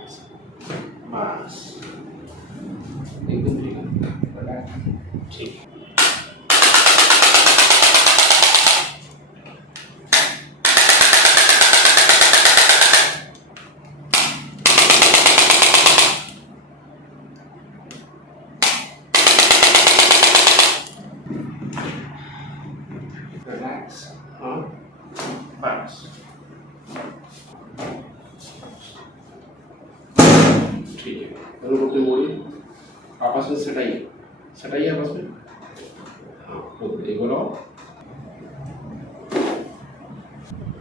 रिलैक्स, बस एकदम ठीक है, रिलैक्स, ठीक है। रिलैक्स, हाँ, बस ठीक है। दोनों अपनी बॉडी आपस में सटाइए, सटाइए आपस में, हाँ, एक बार और।